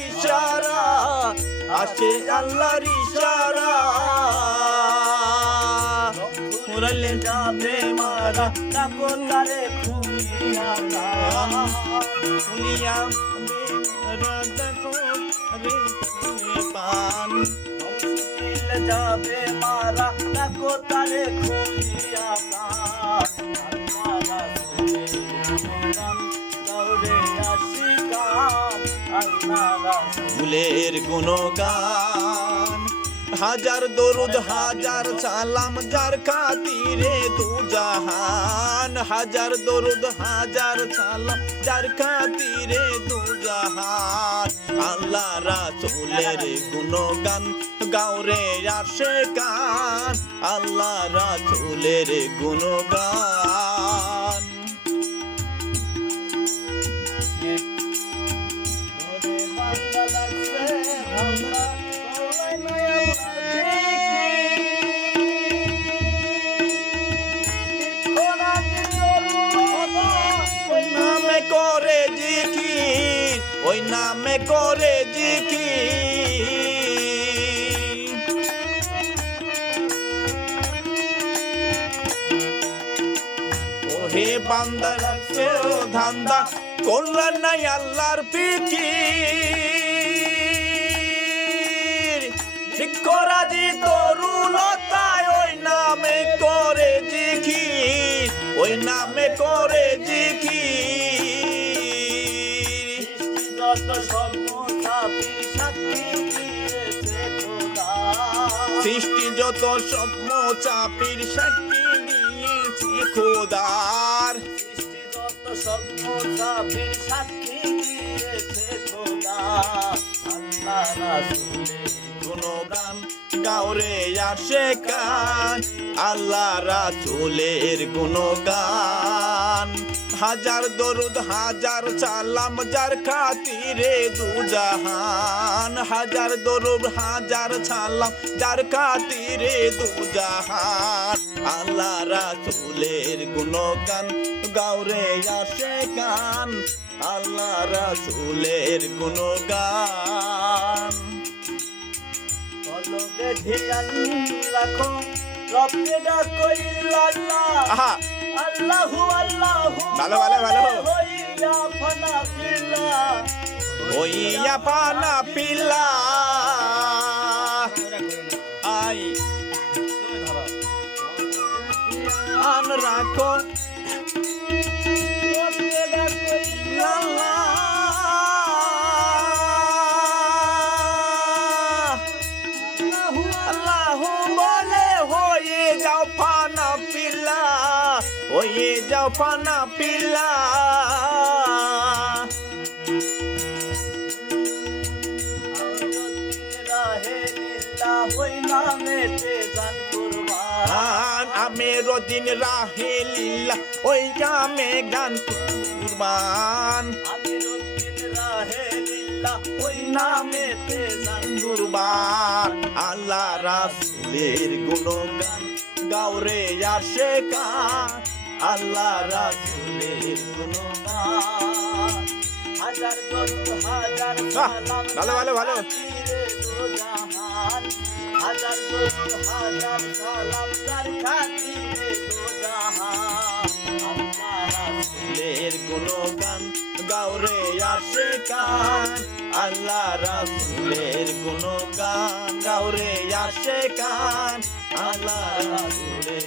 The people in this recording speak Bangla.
ইশারা আছে আল্লাহর ইশারা। মুরলে যাবে মারা না খুলিয়া রে পান। দিল যাবে মারা তাকো তারে খুলিয়া দৌড়ে আশিকান আল্লাহ গান হাজার দরুদ, হাজার সালাম, যার খাতিরে দু জাহান হাজার দরুদ, হাজার সালাম, যার খাতিরে দু জাহান আল্লাহ রাসূলের গুণগান গাওরে আসে কান আল্লাহ রাসূলের গুণগান। করে জিকির ওই নামে করে জিকির ওহে বান্দা ও ধান্দা কল্যাণ নাই আল্লাহর ফিকির শিক্ষরাজি তরুণতায় ওই নামে করে জিকির ওই নামে করে জিকির যত দিয়েছে সৃষ্টি যত স্বপ্ন চাপির সাক্ষী দিয়েছে খোদার যত সর্বতাপির সাক্ষী দিয়েছে খোদা, আল্লাহ রাসূলের গুণগান গাওরে আসে কান। আল্লাহ রাসূলের গুণগান। হাজার দরুদ, হাজার সালাম যার খাতিরে দু জাহান হাজার দরুদ, হাজার সালাম যার খাতিরে দু জাহান আল্লাহ রাসূলের গুণগান গাওরে আসে কান। আল্লাহ রাসূলের গুণগান। কলবে ধিয়ান রাখো রব্বে ডাকো ইল্লাল্লাহ আহা। আল্লাহু আল্লাহু ভালো, ভালো, ভালো। হইয়া ফানা ফিল্লাহ ওইয়া পানা পিলা আই। আন রাখো পানা পিলা। রাহে লিল্লাহ হই নামেতে জান কুরবান। আন আমের দিন রাহে লীলা ওই গামে গান কুরবান। আমি রাহে ওই নামেতে জান কুরবান। আল্লাহ রাসূলের গুণগান গাওরে আসে কান আল্লাহ রাসূলের গুণগান। হাজার দরুদ হাজার সালাম ভালো, ভালো, ভালো। হাজার দরুদ হাজার সালাম তার খাতিরে দো জাহান আল্লাহ রাসূল গুণগান গাওরে আসে কান আল্লাহ রাসূলের গুণগান গাওরে আসে কান আল্লাহ রাসূলের